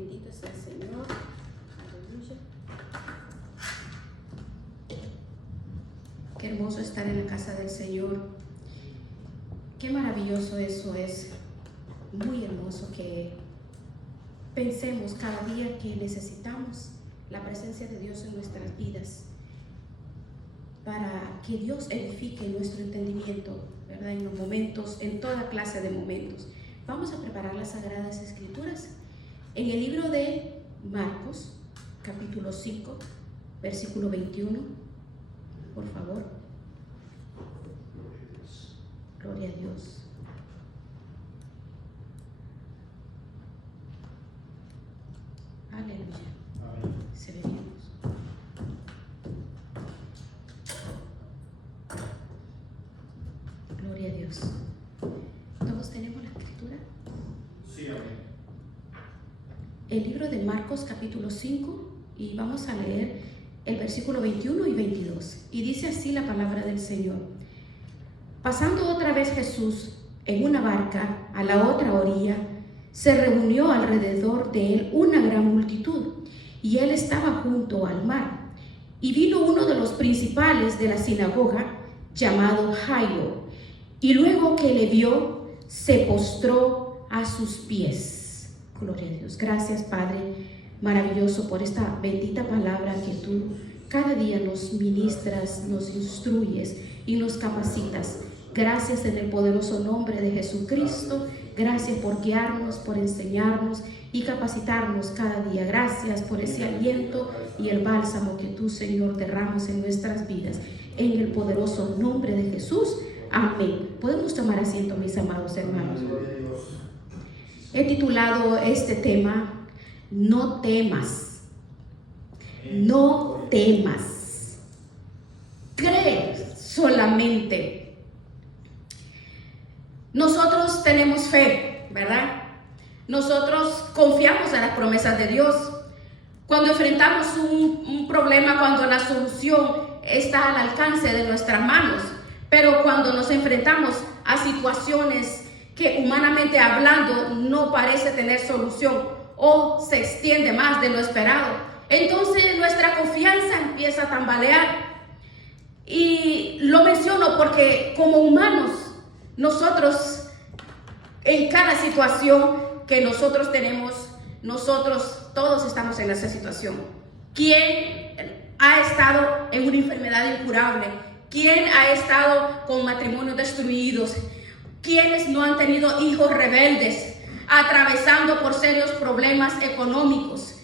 Bendito sea el Señor. Aleluya. Qué hermoso estar en la casa del Señor. Qué maravilloso eso es. Muy hermoso que pensemos cada día que necesitamos la presencia de Dios en nuestras vidas para que Dios edifique nuestro entendimiento, ¿verdad? En los momentos, en toda clase de momentos. Vamos a preparar las Sagradas Escrituras en el libro de Marcos, capítulo 5, versículo 21. Por favor. Gloria a Dios. Aleluya. Se ve bien. Gloria a Dios. ¿Todos tenemos la escritura? Sí, amén. El libro de Marcos capítulo 5 y vamos a leer el versículo 21 y 22. Y dice así la palabra del Señor. Pasando otra vez Jesús en una barca a la otra orilla, se reunió alrededor de él una gran multitud, y él estaba junto al mar. Y vino uno de los principales de la sinagoga, llamado Jairo, y luego que le vio, se postró a sus pies. Gloria a Dios. Gracias, Padre maravilloso, por esta bendita palabra que tú cada día nos ministras, nos instruyes y nos capacitas. Gracias en el poderoso nombre de Jesucristo. Gracias por guiarnos, por enseñarnos y capacitarnos cada día. Gracias por ese aliento y el bálsamo que tú, Señor, derramas en nuestras vidas. En el poderoso nombre de Jesús. Amén. Podemos tomar asiento, mis amados hermanos. He titulado este tema, No temas. No temas. Cree solamente. Nosotros tenemos fe, ¿verdad? Nosotros confiamos en las promesas de Dios. Cuando enfrentamos un problema, cuando la solución está al alcance de nuestras manos, pero cuando nos enfrentamos a situaciones que humanamente hablando no parece tener solución o se extiende más de lo esperado, entonces nuestra confianza empieza a tambalear. Y lo menciono porque como humanos, nosotros en cada situación que nosotros tenemos, nosotros todos estamos en esa situación. ¿Quién ha estado en una enfermedad incurable? ¿Quién ha estado con matrimonios destruidos? ¿Quiénes no han tenido hijos rebeldes, atravesando por serios problemas económicos?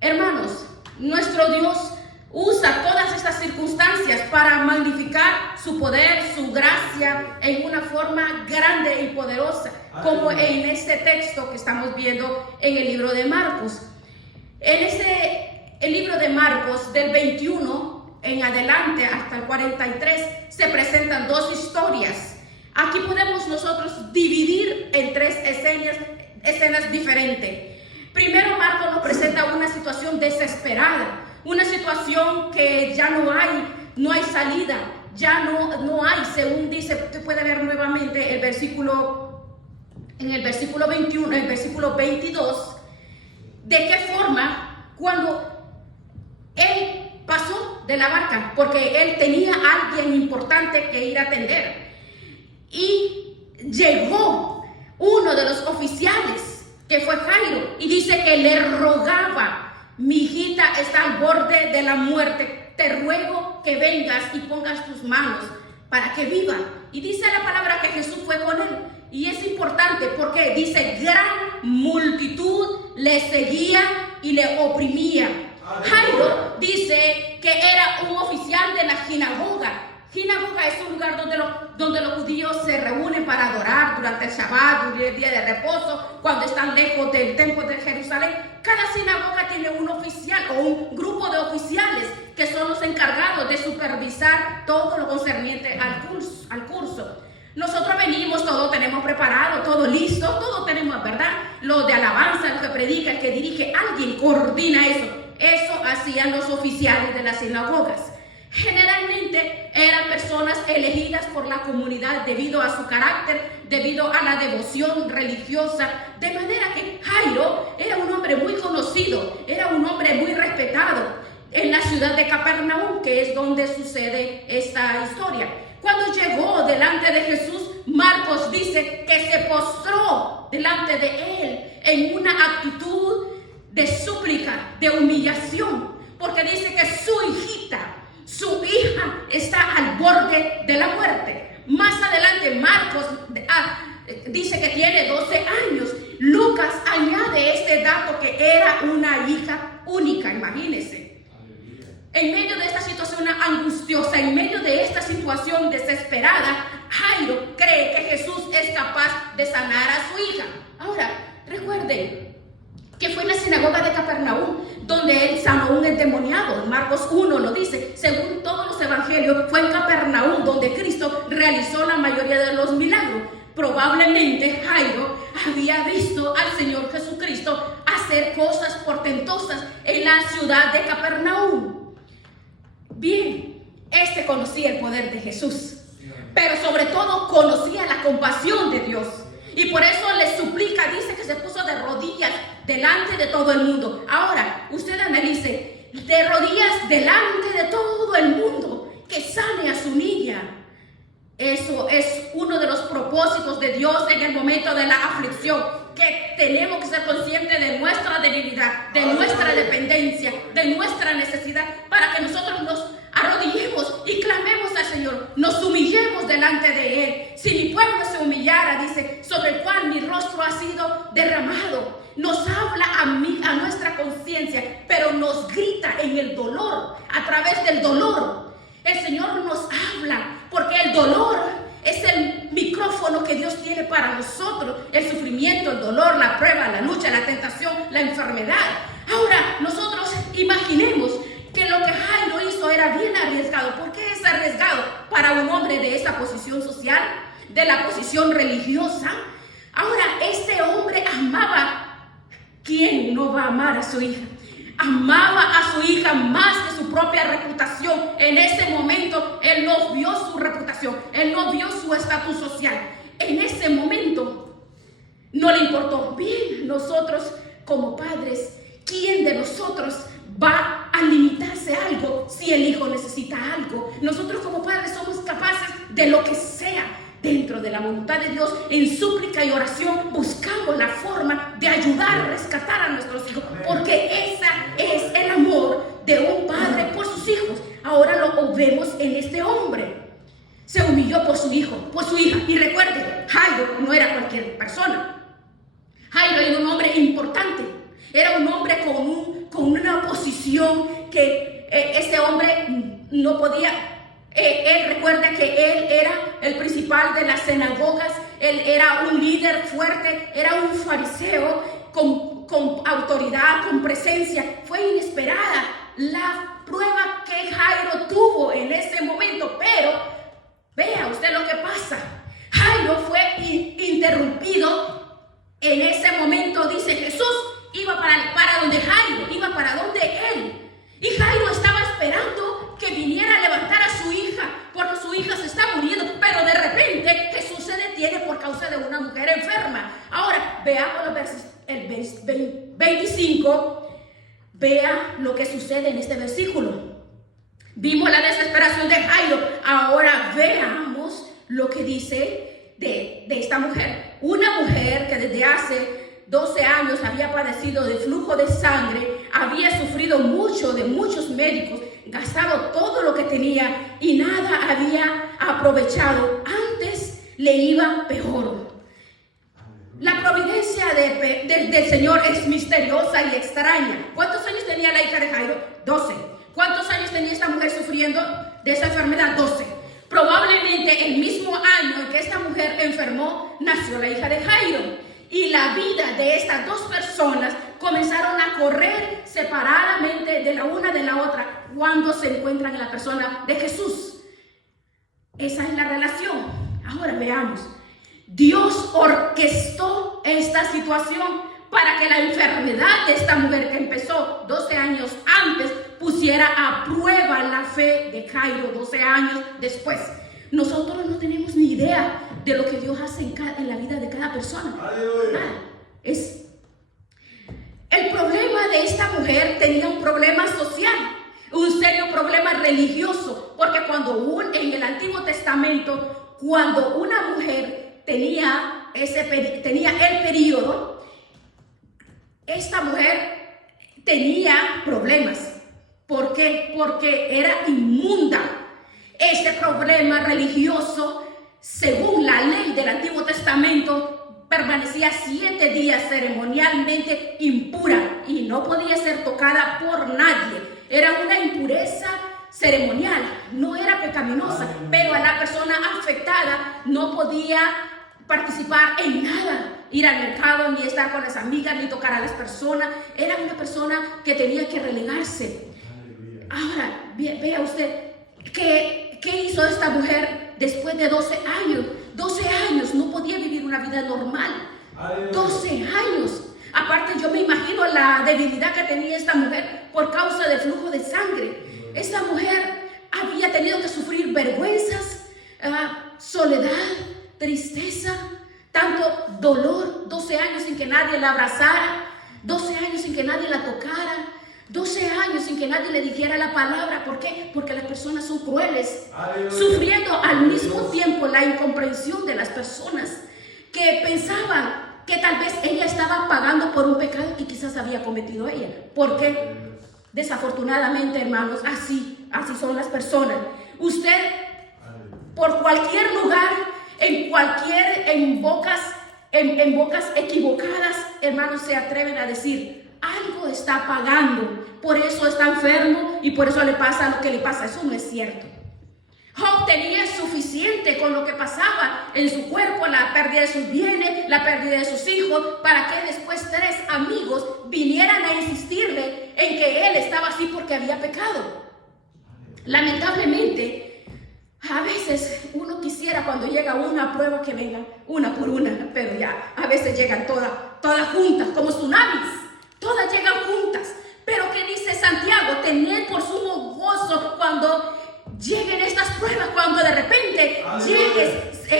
Hermanos, nuestro Dios usa todas estas circunstancias para magnificar su poder, su gracia en una forma grande y poderosa, como en este texto que estamos viendo en el libro de Marcos. El libro de Marcos, del 21 en adelante hasta el 43, se presentan dos historias. Aquí podemos nosotros dividir en tres escenas diferentes. Primero, Marcos nos presenta una situación desesperada, una situación que ya no hay salida, ya no hay, según dice, usted puede ver nuevamente en el versículo 21, el versículo 22, de qué forma cuando él pasó de la barca, porque él tenía a alguien importante que ir a atender, y llegó uno de los oficiales, que fue Jairo, y dice que le rogaba: mi hijita está al borde de la muerte, te ruego que vengas y pongas tus manos para que viva. Y dice la palabra que Jesús fue con él. Y es importante porque dice: gran multitud le seguía y le oprimía. Jairo dice que era un oficial de la sinagoga. Sinagoga es un lugar donde los judíos se reúnen para adorar durante el Shabbat, durante el día de reposo, cuando están lejos del templo de Jerusalén. Cada sinagoga tiene un oficial o un grupo de oficiales que son los encargados de supervisar todo lo concerniente al curso. Nosotros venimos, todo tenemos preparado, todo listo, todo tenemos, ¿verdad? Lo de alabanza, lo que predica, el que dirige, alguien coordina eso. Eso hacían los oficiales de las sinagogas. Generalmente eran personas elegidas por la comunidad debido a su carácter, debido a la devoción religiosa, de manera que Jairo era un hombre muy conocido, era un hombre muy respetado en la ciudad de Capernaum, que es donde sucede esta historia. Cuando llegó delante de Jesús, Marcos dice que se postró delante de él en una actitud de súplica, de humillación, porque dice que su hija está al borde de la muerte. Más adelante Marcos dice que tiene 12 años. Lucas añade este dato que era una hija única, imagínense. En medio de esta situación angustiosa, en medio de esta situación desesperada, Jairo cree que Jesús es capaz de sanar a su hija. Ahora, recuerden que fue en la sinagoga de Capernaum donde él sanó un endemoniado. Marcos 1 lo dice. Según todos los evangelios, fue en Capernaum donde Cristo realizó la mayoría de los milagros. Probablemente Jairo había visto al Señor Jesucristo hacer cosas portentosas en la ciudad de Capernaum. Bien, conocía el poder de Jesús, pero sobre todo conocía la compasión de Dios. Y por eso le suplica, dice que se puso de rodillas delante de todo el mundo. Ahora, usted analice, de rodillas delante de todo el mundo, que sane a su niña. Eso es uno de los propósitos de Dios en el momento de la aflicción, que tenemos que ser conscientes de nuestra debilidad, de nuestra dependencia, de nuestra necesidad, para que nosotros nos arrodillemos y clamemos al Señor, nos humillemos delante de Él. Si mi pueblo se humillara, dice, sobre el cual mi rostro ha sido derramado, nos habla a nuestra conciencia, pero nos grita en el dolor, a través del dolor. El Señor nos habla, porque el dolor es el micrófono que Dios tiene para nosotros. El sufrimiento, el dolor, la prueba, la lucha, la tentación, la enfermedad. Ahora, nosotros imaginemos que lo que Jairo hizo era bien arriesgado. ¿Por qué es arriesgado? Para un hombre de esa posición social, de la posición religiosa. Ahora, este hombre amaba. ¿Quién no va a amar a su hija? Amaba a su hija más que su propia reputación. En ese momento, él no vio su reputación, él no vio su estatus social. En ese momento, no le importó. Bien, nosotros como padres, ¿quién de nosotros va a limitarse a algo si el hijo necesita algo? Nosotros como padres somos capaces de lo que sea. Dentro de la voluntad de Dios, en súplica y oración, buscamos la forma de ayudar a rescatar a nuestros hijos, porque ese es el amor de un padre por sus hijos. Ahora lo vemos en este hombre. Se humilló por su hijo, por su hija. Y recuerde, Jairo no era cualquier persona. Jairo era un hombre importante. Era un hombre con una posición que este hombre no podía. Él recuerda que él era el principal de las sinagogas, él era un líder fuerte, era un fariseo con autoridad, con presencia. Fue inesperada la prueba que Jairo tuvo en ese momento, pero vea usted lo que pasa. Jairo fue interrumpido en ese momento. Dice, Jesús iba para donde Jairo, iba para donde él. Y Jairo estaba esperando que viniera a levantar a su hija, porque su hija se está muriendo, pero de repente Jesús se detiene por causa de una mujer enferma. Ahora, veamos los versos, el 25, vea lo que sucede en este versículo. Vimos la desesperación de Jairo, ahora veamos lo que dice de esta mujer. Una mujer que desde hace 12 años había padecido de flujo de sangre, había sufrido mucho de muchos médicos, gastado todo lo que tenía y nada había aprovechado. Antes le iba peor. La providencia del Señor es misteriosa y extraña. ¿Cuántos años tenía la hija de Jairo? 12. ¿Cuántos años tenía esta mujer sufriendo de esa enfermedad? 12. Probablemente el mismo año en que esta mujer enfermó, nació la hija de Jairo. Y la vida de estas dos personas comenzaron a correr separadamente de la una de la otra cuando se encuentran en la persona de Jesús. Esa es la relación. Ahora veamos. Dios orquestó esta situación para que la enfermedad de esta mujer, que empezó 12 años antes, pusiera a prueba la fe de Jairo 12 años después. Nosotros no tenemos ni idea de lo que Dios hace en la vida de cada persona. Nada. El problema de esta mujer tenía un problema social, un serio problema religioso, porque en el Antiguo Testamento, cuando una mujer tenía el periodo, esta mujer tenía problemas. ¿Por qué? Porque era inmunda. Este problema religioso, según la ley del Antiguo Testamento, permanecía 7 días ceremonialmente impura y no podía ser tocada por nadie. Era una impureza ceremonial, no era pecaminosa, pero a la persona afectada no podía participar en nada, ir al mercado, ni estar con las amigas, ni tocar a las personas. Era una persona que tenía que relegarse. Ahora, vea usted, ¿qué hizo esta mujer después de 12 años? 12 años, no podía vivir una vida normal. 12 años. Aparte, yo me imagino la debilidad que tenía esta mujer por causa del flujo de sangre. Esta mujer había tenido que sufrir vergüenzas, soledad, tristeza, tanto dolor, 12 años sin que nadie la abrazara, 12 años sin que nadie la tocara, 12 años sin que nadie le dijera la palabra. ¿Por qué? Porque las personas son crueles, sufriendo al mismo tiempo la incomprensión de las personas que pensaban que tal vez ella estaba pagando por un pecado que quizás había cometido ella. ¿Por qué? Desafortunadamente, hermanos, así son las personas. Usted, por cualquier lugar, en bocas equivocadas, hermanos, se atreven a decir: algo está pagando, por eso está enfermo y por eso le pasa lo que le pasa. Eso no es cierto. Job tenía suficiente con lo que pasaba en su cuerpo, la pérdida de sus bienes, la pérdida de sus hijos, para que después 3 amigos vinieran a insistirle en que él estaba así porque había pecado. Lamentablemente, a veces uno quisiera, cuando llega una prueba, que vengan una por una, pero ya a veces llegan todas juntas, como tsunamis. Todas llegan juntas. Pero ¿qué dice Santiago? Tened por sumo gozo cuando lleguen estas pruebas, cuando de repente te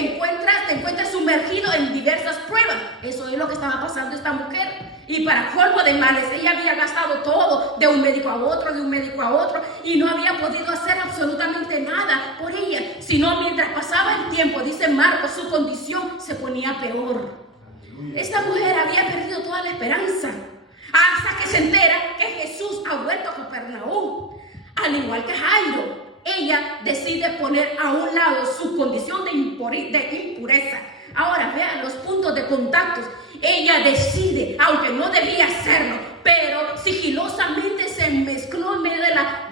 encuentras sumergido en diversas pruebas. Eso es lo que estaba pasando a esta mujer. Y para colmo de males, ella había gastado todo, de un médico a otro, y no había podido hacer absolutamente nada por ella, sino mientras pasaba el tiempo, dice Marcos, su condición se ponía peor. Esta mujer había perdido toda la esperanza, hasta que se entera que Jesús ha vuelto a Capernaum. Al igual que Jairo, ella decide poner a un lado su condición de impureza. Ahora vean los puntos de contacto. Ella decide, aunque no debía hacerlo, pero sigilosamente se mezcló en medio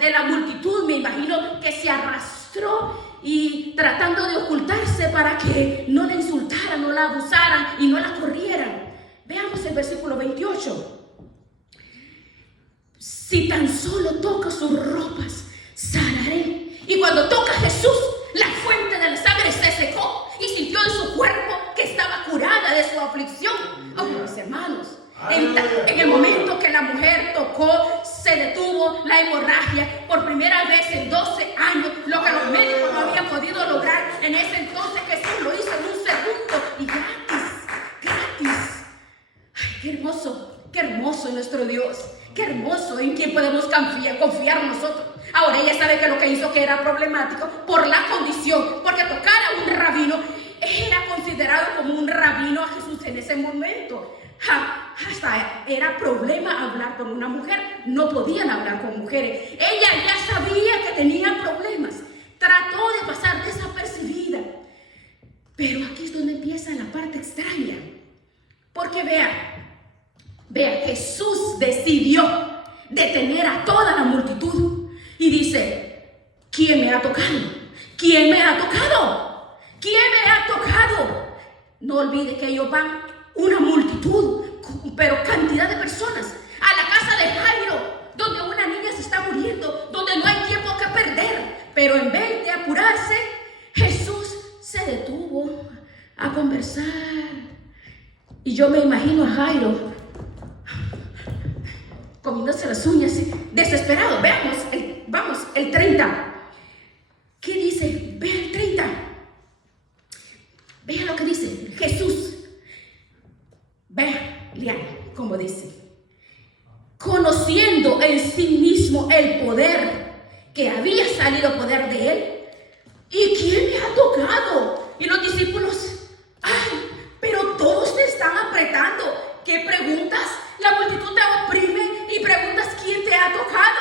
de la multitud. Me imagino que se arrastró y tratando de ocultarse para que no la insultaran, no la abusaran y no la corrieran. Veamos el versículo 28. Si tan solo toco sus ropas, sanaré. Y cuando toca a Jesús, la fuente de la sangre se secó y sintió en su cuerpo que estaba curada de su aflicción. Oh, mis hermanos, en el momento que la mujer tocó, se detuvo la hemorragia por primera vez en 12 años, lo que los médicos no habían podido lograr en ese entonces. Jesús lo hizo en un segundo y gratis. Ay, qué hermoso es nuestro Dios. Qué hermoso, en quien podemos confiar nosotros. Ahora ella sabe que lo que hizo que era problemático por la condición, porque tocar a un rabino era considerado como un rabino a Jesús en ese momento. Hasta era problema hablar con una mujer, no podían hablar con mujeres. Ella ya sabía que tenía problemas, trató de pasar desapercibida. Pero aquí es donde empieza la parte extraña, porque vea, Jesús decidió detener a toda la multitud y dice: ¿quién me ha tocado? ¿Quién me ha tocado? ¿Quién me ha tocado? No olvide que ellos van una multitud, pero cantidad de personas, a la casa de Jairo, donde una niña se está muriendo, donde no hay tiempo que perder. Pero en vez de apurarse, Jesús se detuvo a conversar. Y yo me imagino a Jairo comiéndose las uñas, desesperado. Veamos, el 30. ¿Qué dice? Vea el 30. Vea lo que dice Jesús. Vea, Liana, como dice. Conociendo en sí mismo el poder, que había salido poder de él. ¿Y quién me ha tocado? Y los discípulos, ay, pero todos te están apretando. ¿Qué preguntas? La multitud te oprime y preguntas quién te ha tocado.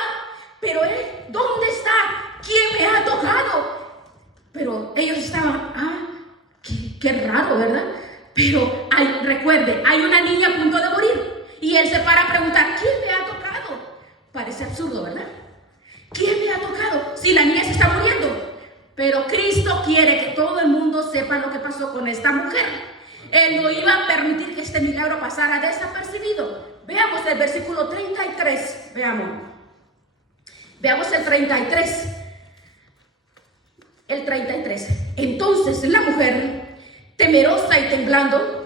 Pero él, ¿dónde está? ¿Quién me ha tocado? Pero ellos estaban, qué raro, ¿verdad? Pero recuerde, hay una niña a punto de morir. Y él se para a preguntar, ¿quién me ha tocado? Parece absurdo, ¿verdad? ¿Quién me ha tocado? Si la niña se está muriendo. Pero Cristo quiere que todo el mundo sepa lo que pasó con esta mujer. Él no iba a permitir que este milagro pasara desapercibido. Veamos el versículo 33. Veamos el 33. El 33. Entonces la mujer, temerosa y temblando,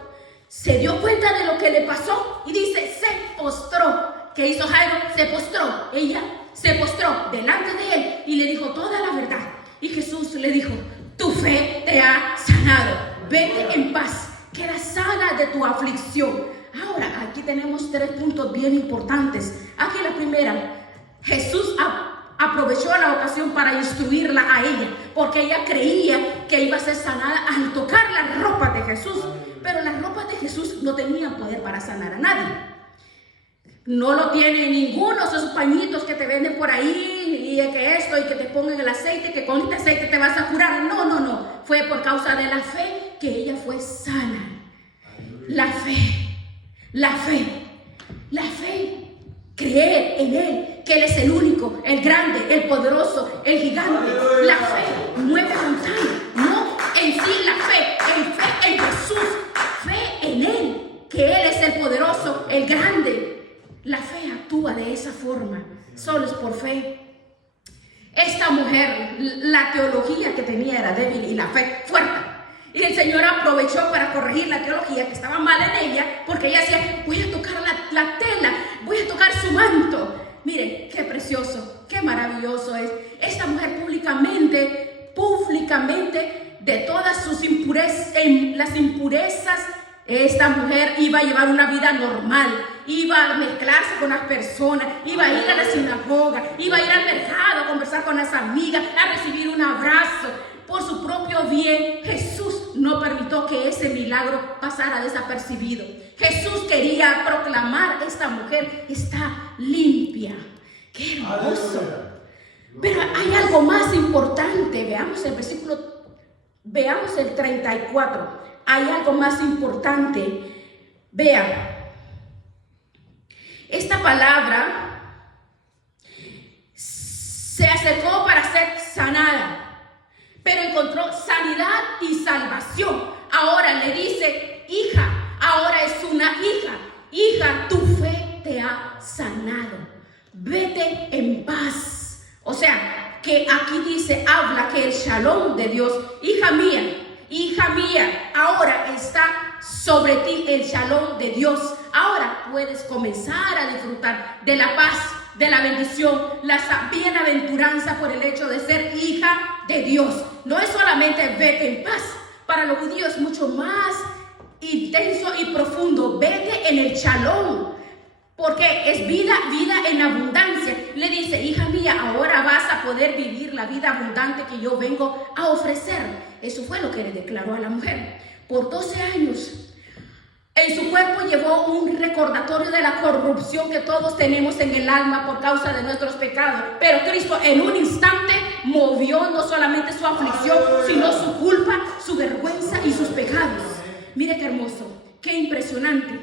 se dio cuenta de lo que le pasó y dice, se postró. ¿Qué hizo Jairo? Se postró. Ella se postró delante de él y le dijo toda la verdad. Y Jesús le dijo, tu fe te ha sanado. Vete en paz. Queda sana de tu aflicción. Ahora, aquí tenemos 3 puntos bien importantes. Aquí la primera, Jesús aprovechó la ocasión para instruirla a ella, porque ella creía que iba a ser sanada al tocar la ropa de Jesús. Pero las ropas de Jesús no tenían poder para sanar a nadie. No lo tiene ninguno de esos pañitos que te venden por ahí, y que esto, y que te pongan el aceite, que con este aceite te vas a curar. No. Fue por causa de la fe que ella fue sana. La fe. Creer en Él, que Él es el único, el grande, el poderoso, el gigante. La fe mueve montañas. No en sí la fe en Jesús. Fe en Él, que Él es el poderoso, el grande. La fe actúa de esa forma. Solo es por fe. Esta mujer, la teología que tenía era débil y la fe fuerte. Y el Señor aprovechó para corregir la teología que estaba mal en ella, porque ella decía, voy a tocar la tela, voy a tocar su manto. Miren, qué precioso, qué maravilloso es. Esta mujer públicamente, de todas sus impurezas, las impurezas, esta mujer iba a llevar una vida normal, iba a mezclarse con las personas, iba a ir a la sinagoga, iba a ir al mercado a conversar con las amigas, a recibir un abrazo. Por su propio bien, Jesús no permitió que ese milagro pasara desapercibido. Jesús quería proclamar, esta mujer está limpia. ¡Qué hermoso! Pero hay algo más importante. Veamos el 34. Hay algo más importante. Vean. Esta palabra se acercó para ser sanada, pero encontró sanidad y salvación. Ahora le dice, hija, ahora es una hija. Hija, tu fe te ha sanado. Vete en paz. O sea, que aquí dice, habla que el shalom de Dios, hija mía, ahora está sobre ti el shalom de Dios. Ahora puedes comenzar a disfrutar de la paz, de la bendición, la bienaventuranza por el hecho de ser hija de Dios. No es solamente vete en paz. Para los judíos es mucho más intenso y profundo. Vete en el shalom, porque es vida en abundancia. Le dice, hija mía, ahora vas a poder vivir la vida abundante que yo vengo a ofrecer. Eso fue lo que le declaró a la mujer. Por 12 años en su cuerpo llevó un recordatorio de la corrupción que todos tenemos en el alma por causa de nuestros pecados. Pero Cristo en un instante movió no solamente su aflicción, sino su culpa, su vergüenza y sus pecados. Mire qué hermoso, qué impresionante,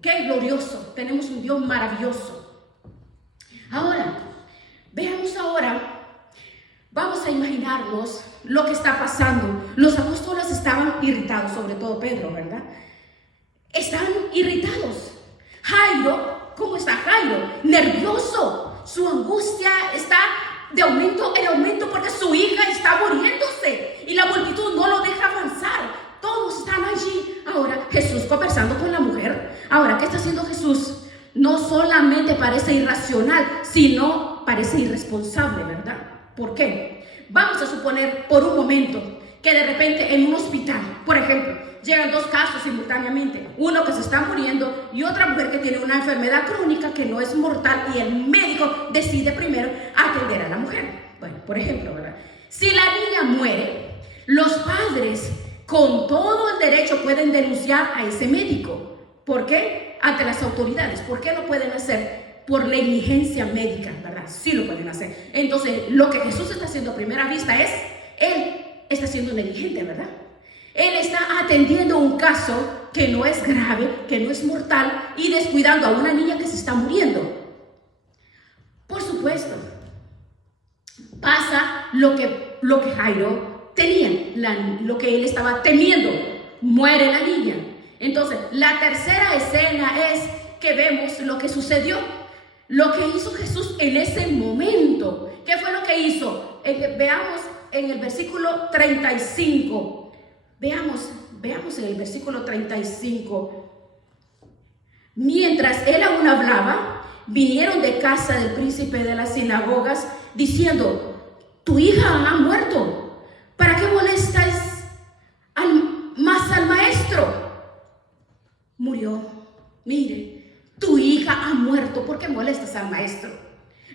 qué glorioso. Tenemos un Dios maravilloso. Ahora, veamos ahora, vamos a imaginarnos lo que está pasando. Los apóstoles estaban irritados, sobre todo Pedro, ¿verdad? Están irritados. Jairo, ¿cómo está Jairo? Nervioso. Su angustia está de aumento en aumento porque su hija está muriéndose y la multitud no lo deja avanzar. Todos están allí. Ahora Jesús conversando con la mujer. Ahora, ¿qué está haciendo Jesús? No no solamente parece irracional, sino parece irresponsable, ¿verdad? ¿Por qué? Vamos a suponer por un momento que de repente en un hospital, por ejemplo, llegan dos casos simultáneamente, uno que se está muriendo y otra mujer que tiene una enfermedad crónica que no es mortal, y el médico decide primero atender a la mujer. Bueno, por ejemplo, ¿verdad? Si la niña muere, los padres con todo el derecho pueden denunciar a ese médico. ¿Por qué? Ante las autoridades. ¿Por qué lo pueden hacer? Por negligencia médica, ¿verdad? Sí lo pueden hacer. Entonces, lo que Jesús está haciendo a primera vista es, Él está siendo negligente, ¿verdad? Él está atendiendo un caso que no es grave, que no es mortal, y descuidando a una niña que se está muriendo. Por supuesto, pasa lo que Jairo tenía, lo que él estaba temiendo. Muere la niña. Entonces, la tercera escena es que vemos lo que sucedió, lo que hizo Jesús en ese momento. ¿Qué fue lo que hizo? Veamos en el versículo 35. Veamos en el versículo 35. Mientras él aún hablaba, vinieron de casa del príncipe de las sinagogas diciendo: tu hija ha muerto, ¿para qué molestas más al maestro? Murió. Mire, tu hija ha muerto, ¿por qué molestas al maestro?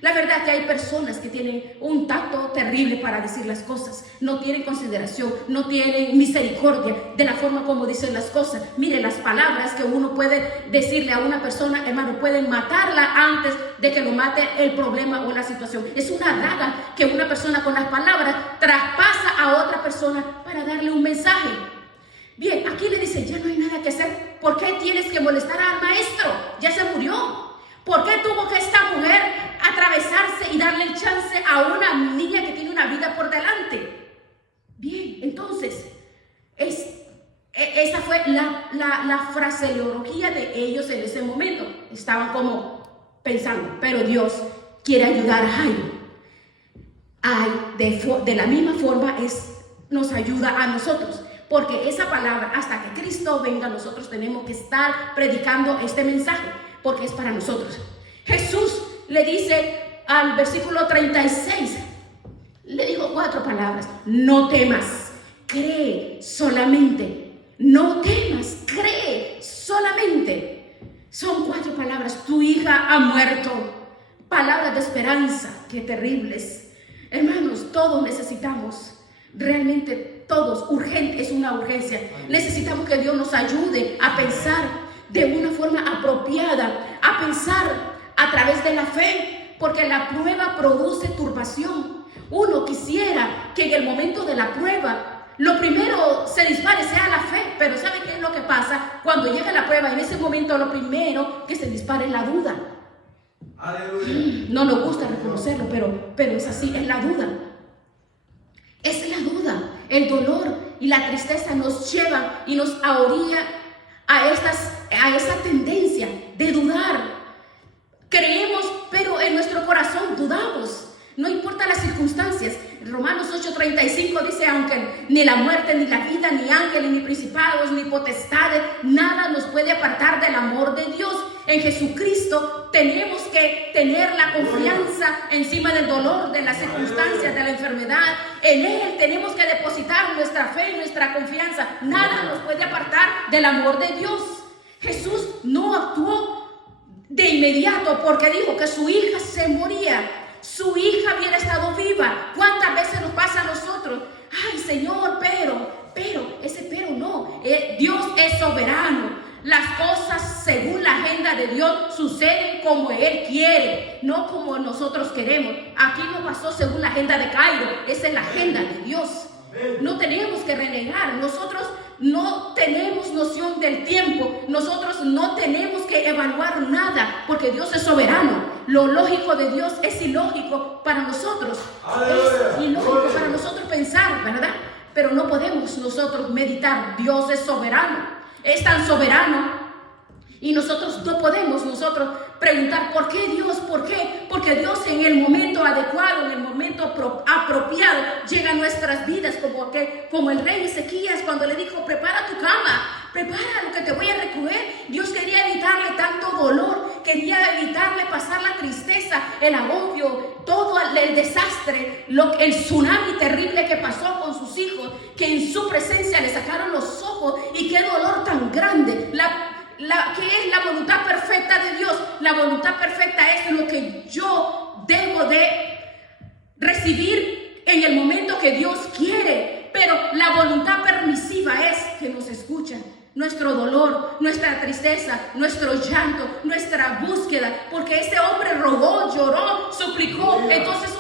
La verdad que hay personas que tienen un tacto terrible para decir las cosas, no tienen consideración, no tienen misericordia de la forma como dicen las cosas. Mire, las palabras que uno puede decirle a una persona, hermano, pueden matarla antes de que lo mate el problema o la situación. Es una daga que una persona con las palabras traspasa a otra persona para darle un mensaje. Bien, aquí le dice: ya no hay nada que hacer. ¿Por qué tienes que molestar al maestro? Ya se murió. ¿Por qué tuvo que esta mujer atravesarse y darle el chance a una niña que tiene una vida por delante? Bien, entonces, esa fue la fraseología de ellos en ese momento. Estaban como pensando, pero Dios quiere ayudar a Jairo. De la misma forma nos ayuda a nosotros. Porque esa palabra, hasta que Cristo venga, nosotros tenemos que estar predicando este mensaje, porque es para nosotros. Jesús le dice al versículo 36, le dijo 4 palabras: no temas, cree solamente. No temas, cree solamente. Son 4 palabras. Tu hija ha muerto. Palabras de esperanza. Qué terribles. Hermanos, todos necesitamos, realmente todos, urgente, es una urgencia. Necesitamos que Dios nos ayude a pensar de una forma apropiada, a pensar a través de la fe, porque la prueba produce turbación. Uno quisiera que en el momento de la prueba lo primero se dispare sea la fe, pero ¿sabe qué es lo que pasa? Cuando llega la prueba, en ese momento lo primero que se dispara es la duda. Aleluya. No nos gusta reconocerlo, pero es así, es la duda. Es la duda, el dolor y la tristeza nos llevan y nos orilla a esa tendencia de dudar. Creemos, pero en nuestro corazón dudamos. No importa las circunstancias. Romanos 8:35 dice: aunque ni la muerte, ni la vida, ni ángeles, ni principados, ni potestades, nada nos puede apartar del amor de Dios. En Jesucristo tenemos que tener la confianza encima del dolor, de las circunstancias, de la enfermedad. En Él tenemos que depositar nuestra fe y nuestra confianza. Nada nos puede apartar del amor de Dios. Jesús no actuó de inmediato porque dijo que su hija se moría. Su hija hubiera estado viva. ¿Cuántas veces nos pasa a nosotros? Ay, Señor, pero, ese pero no. Dios es soberano. Las cosas según la agenda de Dios suceden como Él quiere, no como nosotros queremos. Aquí no pasó según la agenda de Jairo, esa es la agenda de Dios. No tenemos que renegar. Nosotros no tenemos noción del tiempo. Nosotros no tenemos que evaluar nada, porque Dios es soberano. Lo lógico de Dios es ilógico para nosotros. Es ilógico para nosotros pensar, ¿verdad? Pero no podemos nosotros meditar. Dios es soberano. Es tan soberano y nosotros no podemos preguntar ¿por qué Dios? ¿Por qué? Porque Dios en el momento adecuado, en el momento apropiado llega a nuestras vidas, como el rey Ezequías cuando le dijo: prepara tu cama, prepara lo que te voy a recoger. Dios quería evitarle tanto dolor, quería tristeza, el agobio, todo el desastre, el tsunami terrible que pasó con sus hijos, que en su presencia le sacaron los ojos, y qué dolor tan grande. ¿Qué es la voluntad perfecta de Dios? La voluntad perfecta es lo que yo debo de recibir en el momento que Dios quiere, pero la voluntad permisiva es que nos escuchan. Nuestro dolor, nuestra tristeza, nuestro llanto, nuestra búsqueda, porque este hombre rogó, lloró, suplicó. Entonces,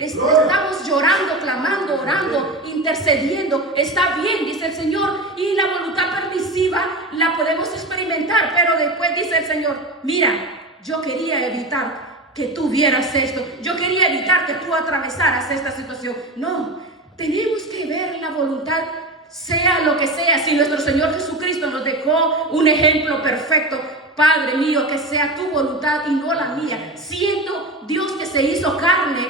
estamos llorando, clamando, orando, intercediendo. Está bien, dice el Señor, y la voluntad permisiva la podemos experimentar, pero después dice el Señor: mira, yo quería evitar que tú vieras esto, yo quería evitar que tú atravesaras esta situación. No, tenemos que ver la voluntad, sea lo que sea. Si nuestro Señor Jesucristo nos dejó un ejemplo perfecto: Padre mío, que sea tu voluntad y no la mía. Siendo Dios que se hizo carne,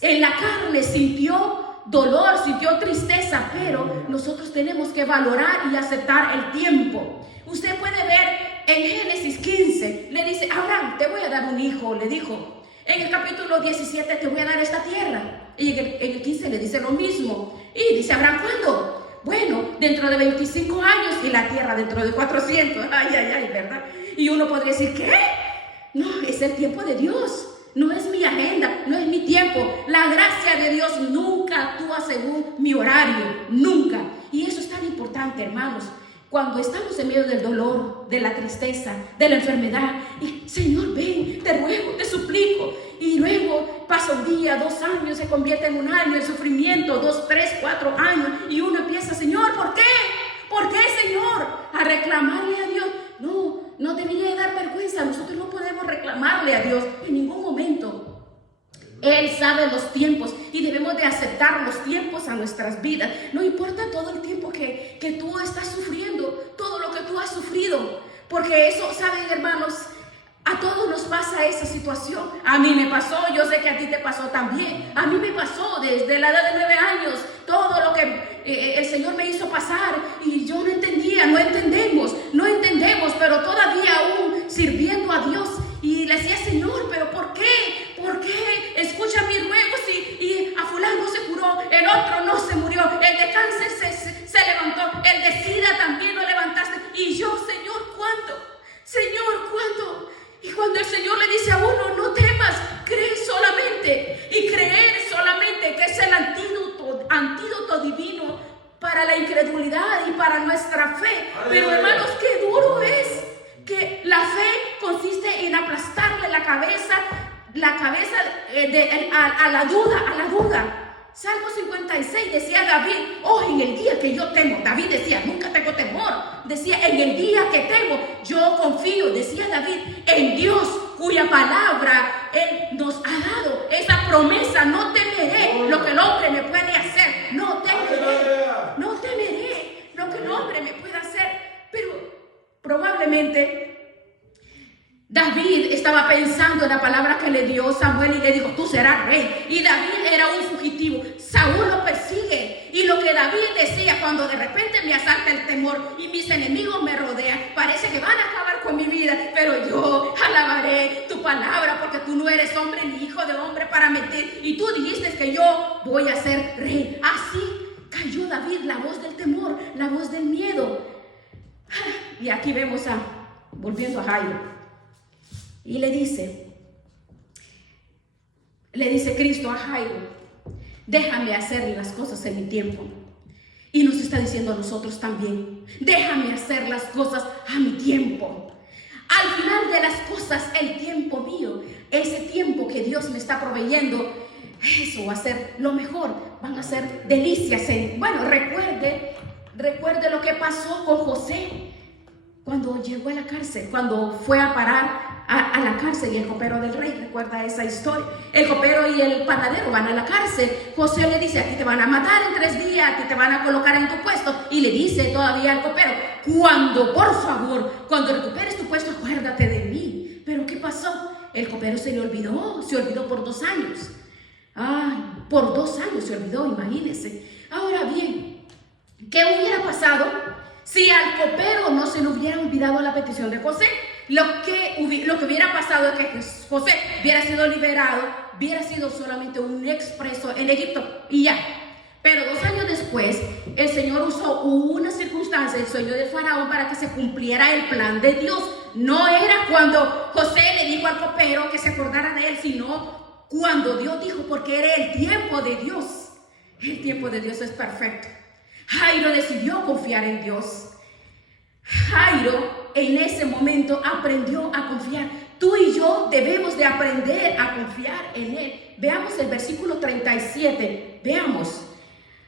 en la carne sintió dolor, sintió tristeza, pero nosotros tenemos que valorar y aceptar el tiempo. Usted puede ver en Génesis 15, le dice: Abraham, te voy a dar un hijo, le dijo. En el capítulo 17, te voy a dar esta tierra. Y en el 15 le dice lo mismo. Y dice Abraham: ¿cuándo? Bueno, dentro de 25 años, y la tierra dentro de 400. Ay, ¿verdad? Y uno podría decir: ¿qué? No, es el tiempo de Dios. No es mi agenda, no es mi tiempo. La gracia de Dios nunca actúa según mi horario, nunca. Y eso es tan importante, hermanos. Cuando estamos en medio del dolor, de la tristeza, de la enfermedad, y Señor, ven, te ruego, te suplico. Y luego pasa un día, 2 años, se convierte en un año, el sufrimiento, 2, 3, 4 años. Y uno empieza: Señor, ¿por qué? ¿Por qué, Señor? A reclamarle a Dios. No debería dar vergüenza. Nosotros no podemos reclamarle a Dios en ningún momento. Él sabe los tiempos y debemos de aceptar los tiempos a nuestras vidas. No importa todo el tiempo que tú estás sufriendo, todo lo que tú has sufrido, porque eso, ¿saben, hermanos? A todos nos pasa esa situación. A mí me pasó, yo sé que a ti te pasó también. A mí me pasó desde la edad de 9 años, todo lo que el Señor me hizo pasar, y yo no entendía, no entendemos, pero todavía aún sirviendo a Dios. Y le decía: Señor, ¿pero por qué? ¿Por qué? Escucha mis ruegos, y a fulano se curó, el otro no se murió, el de cáncer se levantó, el de SIDA también lo levantaste. Y yo: Señor, ¿cuándo? Señor, ¿cuándo? Y cuando el Señor le dice a uno: no temas, cree solamente. Y creer solamente, que es el antídoto divino para la incredulidad y para nuestra fe. Pero, hermanos, qué duro es que la fe consiste en aplastarle la cabeza a la duda. Salmo 56 decía David: en el día que yo temo. David decía: nunca tengo temor. Decía: en el día que temo, yo confío. Decía David: en Dios, cuya palabra Él nos ha dado. Esa promesa: no temeré lo que el hombre me puede hacer. No temeré lo que el hombre me puede hacer. Pero probablemente David estaba pensando en la palabra que le dio Samuel, y le dijo: tú serás rey. Y David era un fugitivo. Saúl lo persigue. Y lo que David decía: cuando de repente me asalta el temor y mis enemigos me rodean, parece que van a acabar con mi vida, pero yo alabaré tu palabra, porque tú no eres hombre ni hijo de hombre para mentir. Y tú dijiste que yo voy a ser rey. Así cayó David, la voz del temor, la voz del miedo. Y aquí vemos volviendo a Jairo. Y le dice Cristo a Jairo: déjame hacer las cosas en mi tiempo. Y nos está diciendo a nosotros también: déjame hacer las cosas a mi tiempo. Al final de las cosas, el tiempo mío, ese tiempo que Dios me está proveyendo, eso va a ser lo mejor. Van a ser delicias. Bueno, recuerde lo que pasó con José cuando llegó a la cárcel, cuando fue a parar a la cárcel, y el copero del rey. Recuerda esa historia. El copero y el panadero van a la cárcel. José le dice: aquí te van a matar en 3 días, aquí te van a colocar en tu puesto. Y le dice todavía al copero: por favor, cuando recuperes tu puesto, acuérdate de mí. Pero ¿qué pasó? El copero se olvidó por 2 años. Por 2 años se olvidó, imagínense. Ahora bien, ¿qué hubiera pasado si al copero no se le hubiera olvidado la petición de José? lo que hubiera pasado es que José hubiera sido liberado, hubiera sido solamente un expreso en Egipto y ya. Pero 2 años después, el Señor usó una circunstancia, el sueño de Faraón, para que se cumpliera el plan de Dios. No era cuando José le dijo al copero que se acordara de él, sino cuando Dios dijo, porque era el tiempo de Dios. El tiempo de Dios es perfecto. Jairo decidió confiar en Dios. Jairo en ese momento aprendió a confiar. Tú y yo debemos de aprender a confiar en Él. Veamos el versículo 37. Veamos.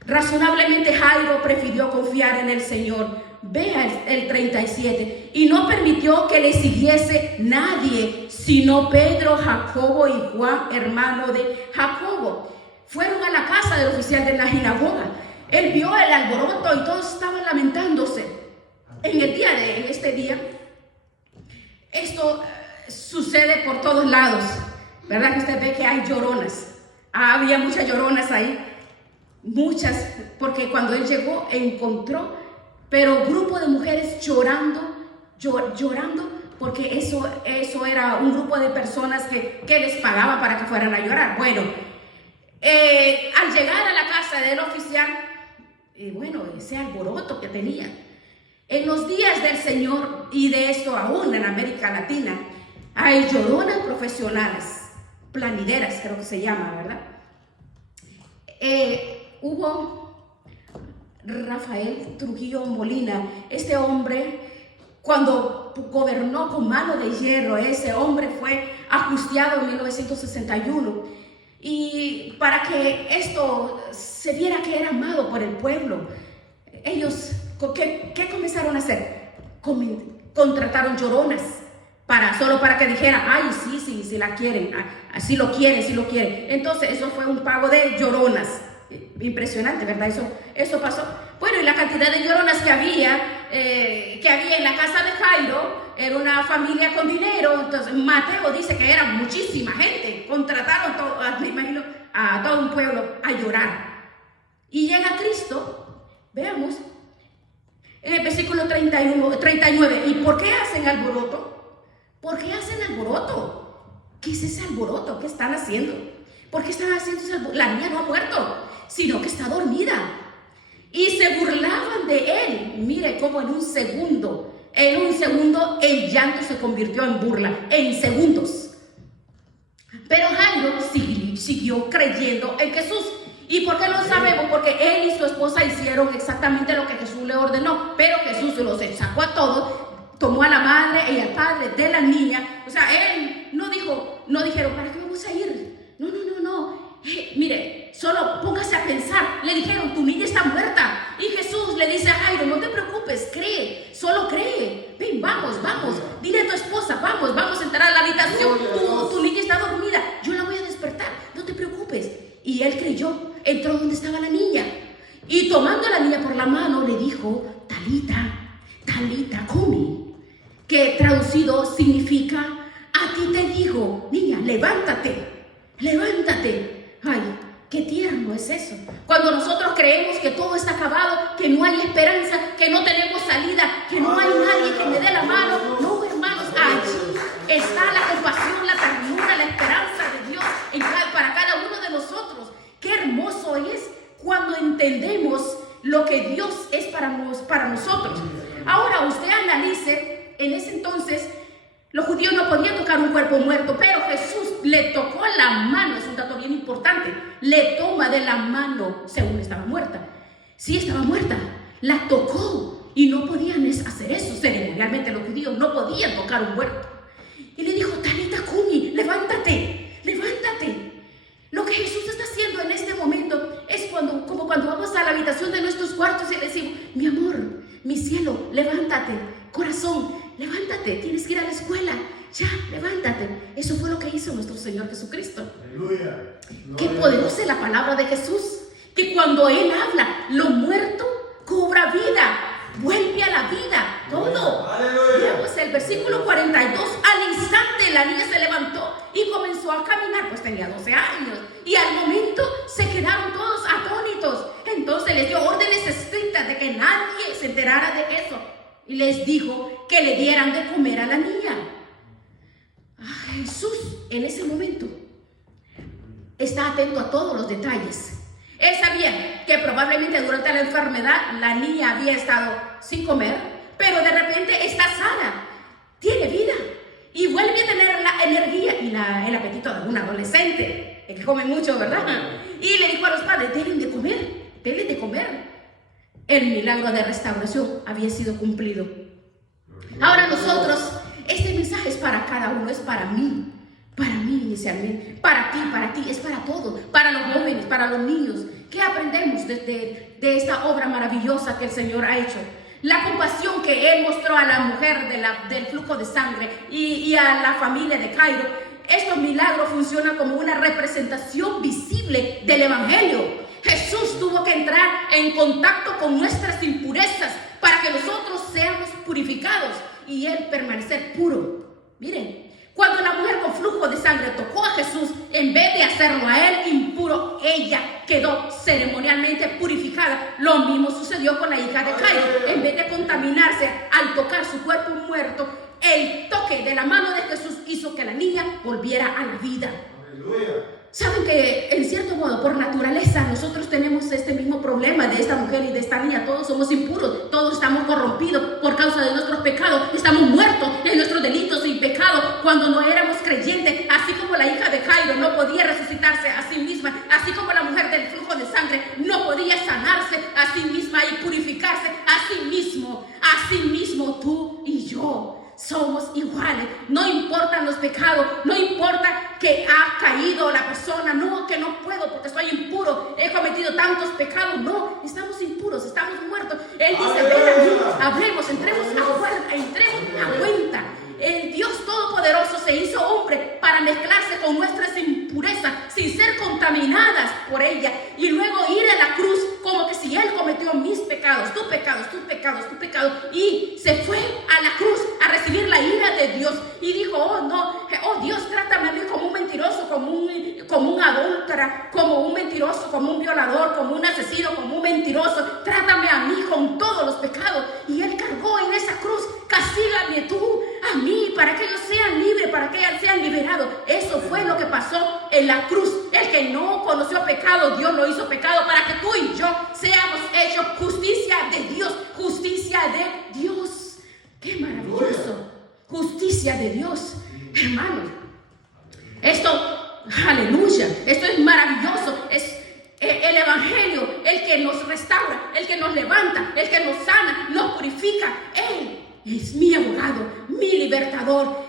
Razonablemente Jairo prefirió confiar en el Señor. Vea el 37. Y no permitió que le siguiese nadie, sino Pedro, Jacobo y Juan, hermano de Jacobo. Fueron a la casa del oficial de la sinagoga. Él vio el alboroto y todos estaban lamentándose. En este día, esto sucede por todos lados, ¿verdad? Que usted ve que hay lloronas. Había muchas lloronas ahí, muchas, porque cuando él llegó encontró, pero grupo de mujeres llorando, porque eso era un grupo de personas que les pagaban para que fueran a llorar. Bueno, al llegar a la casa del oficial, ese alboroto que tenía. En los días del Señor, y de esto aún en América Latina, hay lloronas profesionales, planideras creo que se llama, ¿verdad? Hubo Rafael Trujillo Molina, este hombre, cuando gobernó con mano de hierro, ese hombre fue ajusticiado en 1961. Y para que esto se viera que era amado por el pueblo, ellos, ¿qué comenzaron a hacer? Contrataron lloronas, solo para que dijeran, ay, sí la quieren, sí lo quieren. Entonces, eso fue un pago de lloronas. Impresionante, ¿verdad? Eso pasó. Bueno, y la cantidad de lloronas que había en la casa de Jairo, era una familia con dinero. Entonces Mateo dice que era muchísima gente. Contrataron me imagino, a todo un pueblo a llorar. Y llega Cristo, veamos, en el versículo 39. ¿Y por qué hacen alboroto? ¿Por qué hacen alboroto? ¿Qué es ese alboroto? ¿Qué están haciendo? ¿Por qué están haciendo ese alboroto? La niña no ha muerto, sino que está dormida. Y se burlaban de él. Mire cómo en un segundo el llanto se convirtió en burla, en segundos. Pero Jairo siguió creyendo en Jesús. ¿Y por qué lo sabemos? Porque él y su esposa hicieron exactamente lo que Jesús le ordenó. Pero Jesús los sacó a todos, tomó a la madre y al padre de la niña. O sea, él no dijeron, ¿para qué vamos a ir? No. Mire, solo póngase a pensar. Le dijeron, tu niña está muerta. Y Jesús le dice a Jairo, no te preocupes, cree, solo cree. Ven, vamos, dile a tu esposa, vamos a entrar a la habitación. Tu niña está dormida, yo la voy a despertar, no te preocupes. Y él creyó, entró donde estaba la niña. Y tomando a la niña por la mano, le dijo, Talita Kumi, que traducido significa, a ti te digo, niña, levántate. Ay, qué tierno es eso. Cuando nosotros creemos que todo está acabado, que no hay esperanza, que no tenemos salida, que no hay nadie que me dé la mano. No, hermanos, allí está la compasión, la ternura, la esperanza de Dios para cada uno de nosotros. Qué hermoso es cuando entendemos lo que Dios es para nosotros. Ahora usted analice, en ese entonces los judíos no podían tocar un cuerpo muerto, pero Jesús le tocó la mano. Es un dato bien importante. Le toma de la mano según estaba muerta. Sí, estaba muerta. La tocó y no podían hacer eso. Ceremonialmente los judíos no podían tocar un muerto. Y le dijo, Talita Kumi, levántate. Lo que Jesús está haciendo en este momento es como cuando vamos a la habitación de nuestros cuartos y le decimos, mi amor, mi cielo, levántate. Corazón, levántate, tienes que ir a la escuela. Ya, levántate. Eso fue lo que hizo nuestro Señor Jesucristo. Aleluya. Qué poderosa es la palabra de Jesús. Que cuando Él habla, lo muerto cobra vida, vuelve a la vida, todo. Veamos el versículo 42. Al instante la niña se levantó y comenzó a caminar, pues tenía 12 años. Y al momento se quedaron todos atónitos. Entonces les dio órdenes estrictas de que nadie se enterara de eso. Y les dijo que le dieran de comer a la niña. en ese momento está atento a todos los detalles. Él sabía que probablemente durante la enfermedad la niña había estado sin comer, pero de repente está sana, tiene vida y vuelve a tener la energía y el apetito de un adolescente, que come mucho, ¿verdad? Y le dijo a los padres, denle de comer. El milagro de restauración había sido cumplido. Ahora nosotros, este mensaje es para cada uno, es para mí inicialmente, para ti, es para todos, para los jóvenes, para los niños. ¿Qué aprendemos de esta obra maravillosa que el Señor ha hecho? La compasión que Él mostró a la mujer del flujo de sangre y a la familia de Jairo. Estos milagros funcionan como una representación visible del Evangelio. Jesús tuvo que entrar en contacto con nuestras impurezas para que nosotros seamos purificados y Él permanecer puro. Miren, cuando la mujer con flujo de sangre tocó a Jesús, en vez de hacerlo a Él impuro, ella quedó ceremonialmente purificada. Lo mismo sucedió con la hija de Jairo. En vez de contaminarse al tocar su cuerpo muerto, el toque de la mano de Jesús hizo que la niña volviera a la vida. ¡Aleluya! Saben que en cierto modo, por naturaleza, nosotros tenemos este mismo problema de esta mujer y de esta niña. Todos somos impuros, todos estamos corrompidos por causa de nuestros pecados. Estamos muertos en nuestros delitos y pecados cuando no éramos creyentes. Así como la hija de Jairo no podía resucitarse a sí misma, así como la mujer del flujo de sangre no podía sanarse a sí misma y purificarse a sí mismo tú y yo. Somos iguales, no importan los pecados, no importa que ha caído la persona, no, que no puedo porque soy impuro, he cometido tantos pecados, no, estamos impuros, estamos muertos. Él dice, ven a mí, hablemos, entremos a cuenta. El Dios Todopoderoso se hizo hombre para mezclarse con nuestras impurezas sin ser contaminadas por ella y luego ir a la cruz como que si Él cometió mis pecados, tus pecados y se fue a la cruz a recibir la ira de Dios y dijo, oh Dios, trátame a mí como un mentiroso, como un adúltera, como un mentiroso, como un violador, como un asesino, como un mentiroso, trátame a mí con todos los pecados. Y Él cargó en esa cruz, castígame tú a mí para que ellos sean libres, para que ellos sean liberados. Eso fue lo que pasó en la cruz. El que no conoció pecado, Dios lo hizo pecado para que tú y yo seamos hechos justicia de Dios. Justicia de Dios. ¡Qué maravilloso! Justicia de Dios, hermanos. Esto, aleluya, esto es maravilloso. Es el Evangelio, el que nos restaura, el que nos levanta, el que nos sana, nos purifica. Él es mi abogado, mi libertador.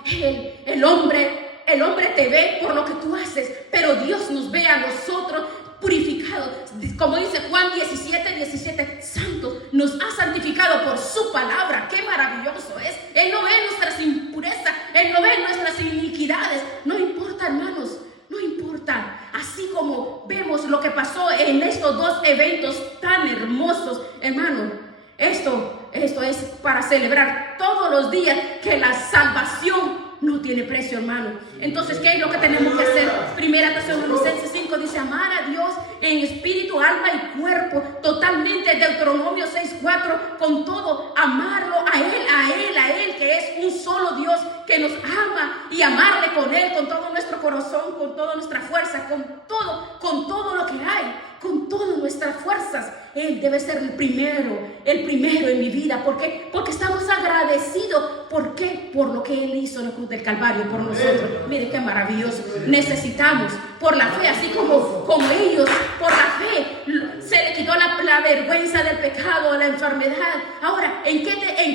El hombre te ve por lo que tú haces, pero Dios nos ve a nosotros purificados. Como dice Juan 17, santos, nos ha santificado por su palabra. Qué maravilloso es. Él no ve nuestras impurezas, Él no ve nuestras iniquidades. No importa, hermanos, no importa. Así como vemos lo que pasó en estos dos eventos tan hermosos, hermanos, esto es para celebrar todos los días que la salvación no tiene precio, hermano. Entonces, ¿qué es lo que tenemos que hacer? Primera Tesalonicenses 5 dice, amar a Dios en espíritu, alma y cuerpo, totalmente. Deuteronomio 6:4, con todo, amarlo a Él, que es un solo Dios que nos ama, y amarle con Él, con todo nuestro corazón, con toda nuestra fuerza, con todo lo que hay, con todas nuestras fuerzas. Él debe ser el primero en mi vida. ¿Por qué? Porque estamos agradecidos. ¿Por qué? Por lo que Él hizo en la cruz del Calvario por nosotros. Mire qué maravilloso. Necesitamos, por la fe, así como ellos, por la fe, se le quitó la vergüenza del pecado, la enfermedad. Ahora, ¿en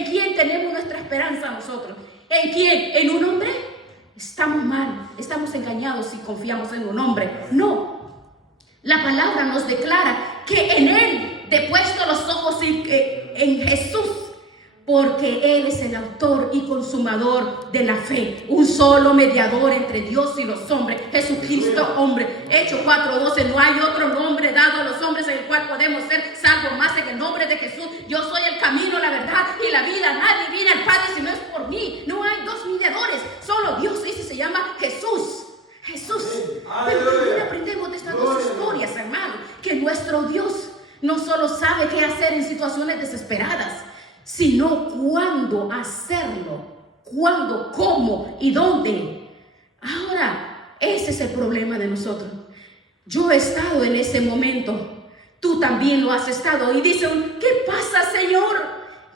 quién tenemos nuestra esperanza nosotros? ¿En quién? ¿En un hombre? Estamos mal, estamos engañados si confiamos en un hombre. No. La palabra nos declara que en Él depuesto los ojos en Jesús, porque Él es el autor y consumador de la fe, un solo mediador entre Dios y los hombres, Jesucristo hombre. Hechos 4:12, no hay otro nombre dado a los hombres en el cual podemos ser salvos más en el nombre de Jesús. Yo soy el camino, la verdad y la vida. Nadie viene al Padre si no es por mí. No hay dos mediadores, solo Dios. Ese se llama Jesús. Pero también aprendemos de estas dos historias, hermano, que nuestro Dios no solo sabe qué hacer en situaciones desesperadas, sino cuándo hacerlo, cuándo, cómo y dónde. Ahora, Ese es el problema de nosotros. Yo he estado en ese momento. Tú también lo has estado. Y dicen, ¿qué pasa, Señor?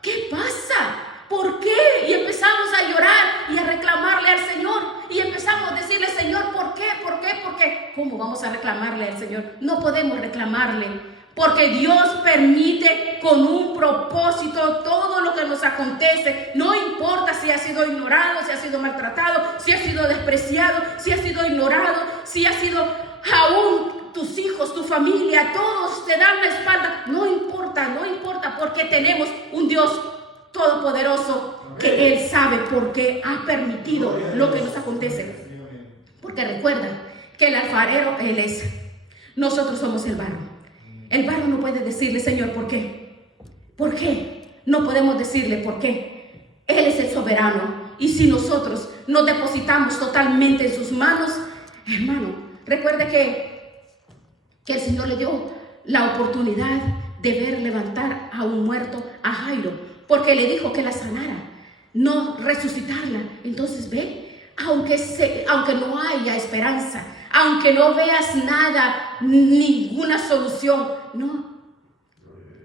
¿Qué pasa? ¿Por qué? Y empezamos a llorar y a reclamarle al Señor. Y empezamos a decirle, Señor, ¿por qué? ¿Por qué? ¿Por qué? ¿Cómo vamos a reclamarle al Señor? No podemos reclamarle. Porque Dios permite con un propósito todo lo que nos acontece. No importa si ha sido ignorado, si ha sido maltratado, si ha sido despreciado, si ha sido ignorado, si ha sido aún tus hijos, tu familia, todos te dan la espalda. No importa, no importa, porque tenemos un Dios todopoderoso que Él sabe por qué ha permitido lo que nos acontece. Porque recuerda que el alfarero Él es. Nosotros somos el barro. El barro no puede decirle, Señor, ¿por qué? ¿Por qué? No podemos decirle por qué. Él es el soberano. Y si nosotros nos depositamos totalmente en sus manos, hermano, recuerde que el Señor le dio la oportunidad de ver levantar a un muerto, a Jairo, porque le dijo que la sanara, no resucitarla. Entonces ve, aunque no haya esperanza, aunque no veas nada, ninguna solución, no.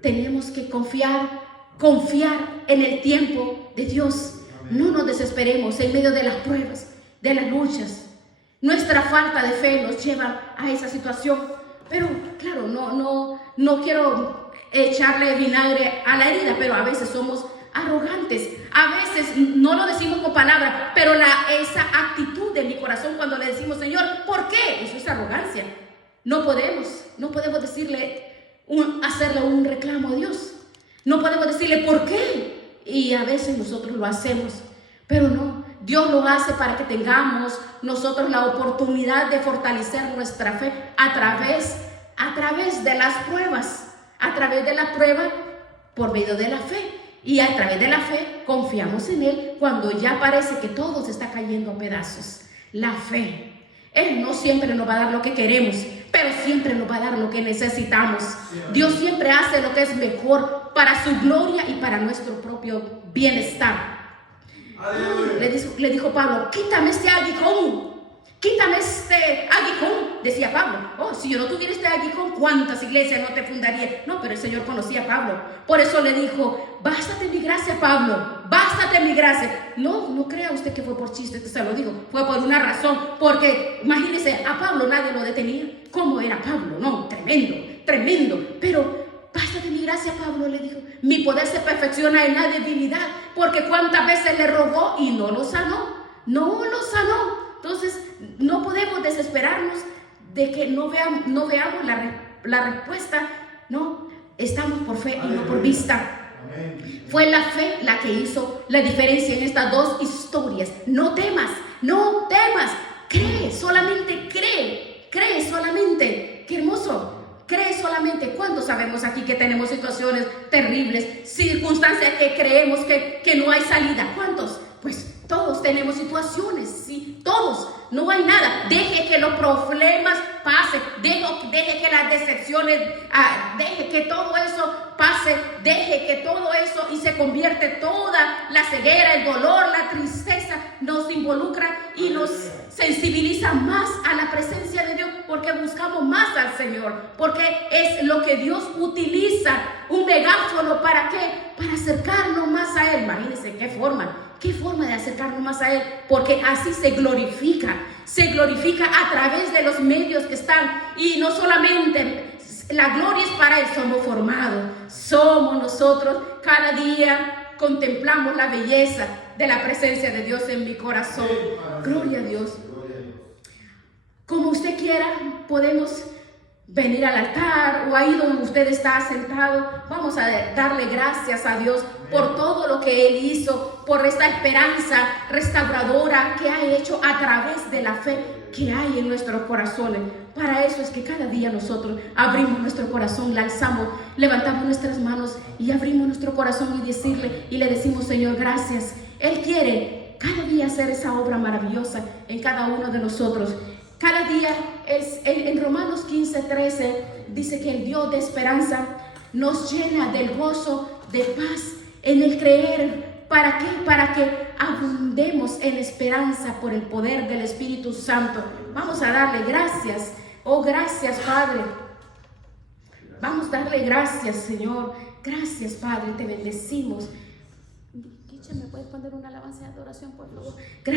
Tenemos que confiar en el tiempo de Dios. No nos desesperemos en medio de las pruebas, de las luchas. Nuestra falta de fe nos lleva a esa situación. Pero claro, no quiero echarle vinagre a la herida, pero a veces somos arrogantes. A veces no lo decimos con palabras, pero esa actitud de mi corazón cuando le decimos, Señor, ¿por qué? Eso es arrogancia. No podemos decirle, hacerle un reclamo a Dios. No podemos decirle, ¿por qué? Y a veces nosotros lo hacemos, pero no. Dios lo hace para que tengamos nosotros la oportunidad de fortalecer nuestra fe a través de las pruebas, a través de la prueba por medio de la fe. Y a través de la fe confiamos en Él cuando ya parece que todo se está cayendo a pedazos. La fe. Él no siempre nos va a dar lo que queremos, pero siempre nos va a dar lo que necesitamos. Dios siempre hace lo que es mejor para su gloria y para nuestro propio bienestar. Le dijo Pablo, quítame este aguijón. Quítame este aguijón, decía Pablo. Oh, si yo no tuviera este aguijón, ¿cuántas iglesias no te fundaría? No, pero el Señor conocía a Pablo. Por eso le dijo, bástate mi gracia, Pablo. Bástate mi gracia. No crea usted que fue por chiste, que se lo digo. Fue por una razón. Porque imagínese, a Pablo nadie lo detenía. ¿Cómo era Pablo? No, tremendo. Pero bástate mi gracia, Pablo le dijo. Mi poder se perfecciona en la debilidad. Porque cuántas veces le rogó y no lo sanó. Entonces, no podemos desesperarnos de que no veamos la respuesta. No, estamos por fe y no por vista. Fue la fe la que hizo la diferencia en estas dos historias. No temas. Cree, solamente cree solamente. Qué hermoso. Cree solamente. ¿Cuántos sabemos aquí que tenemos situaciones terribles, circunstancias que creemos que no hay salida? ¿Cuántos? Pues todos tenemos situaciones, sí, todos. No hay nada. Deje que los problemas pasen. Deje que las decepciones, deje que todo eso pase. Deje que todo eso y se convierte toda la ceguera, el dolor, la tristeza, nos involucra y nos sensibiliza más a la presencia de Dios, porque buscamos más al Señor, porque es lo que Dios utiliza, un megáfono. ¿Para qué? Para acercarnos más a Él. Imagínense qué forma de acercarnos más a Él, porque así se glorifica a través de los medios que están. Y no solamente la gloria es para Él, somos nosotros. Cada día contemplamos la belleza de la presencia de Dios en mi corazón. Gloria a Dios. Como usted quiera, podemos venir al altar o ahí donde usted está sentado. Vamos a darle gracias a Dios por todo lo que Él hizo, por esta esperanza restauradora que ha hecho a través de la fe que hay en nuestros corazones. Para eso es que cada día nosotros abrimos nuestro corazón, la alzamos, levantamos nuestras manos y abrimos nuestro corazón y le decimos, Señor, gracias. Él quiere cada día hacer esa obra maravillosa en cada uno de nosotros. Cada día, en Romanos 15:13, dice que el Dios de esperanza nos llena del gozo, de paz en el creer. ¿Para qué? Para que abundemos en esperanza por el poder del Espíritu Santo. Vamos a darle gracias. Oh, gracias, Padre. Vamos a darle gracias, Señor. Gracias, Padre, te bendecimos. ¿Me puedes poner una alabanza de adoración, por favor? Gracias.